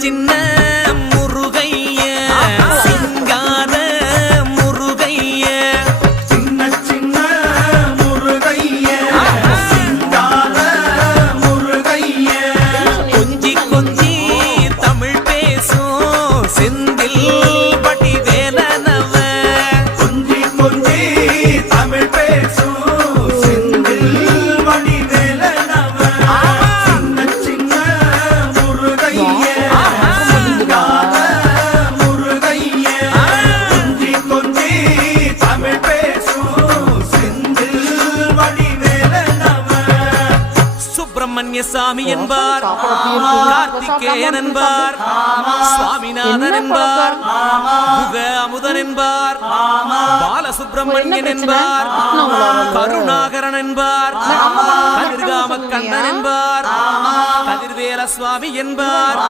சின்ன முருகைய சிங்கார முருகைய சின்ன சின்ன முருகைய சிங்கார முருகைய கொஞ்சி கொஞ்சி தமிழ் பேசும் செந்தில் பட்டி வேலனவ கொஞ்சி கொஞ்சி தமிழ் பேசும் செந்தில் பட்டி வேலனவ சின்ன சின்ன முருகைய சிங்கார முருகைய கொஞ்சி கொஞ்சி தமிழ் பேசும் செந்தில் பட்டி வேலனவ சுப்பிரமணிய சாமி என்பார் கார்த்திகேயன் என்பார் சுவாமிநாதன் என்பார் முக அமுதன் என்பார் பாலசுப்பிரமணியன் என்பார் கருணாகரன் என்பார் கதிர்காம கண்ணன் என்பார் கதிர்வேல சுவாமி என்பார்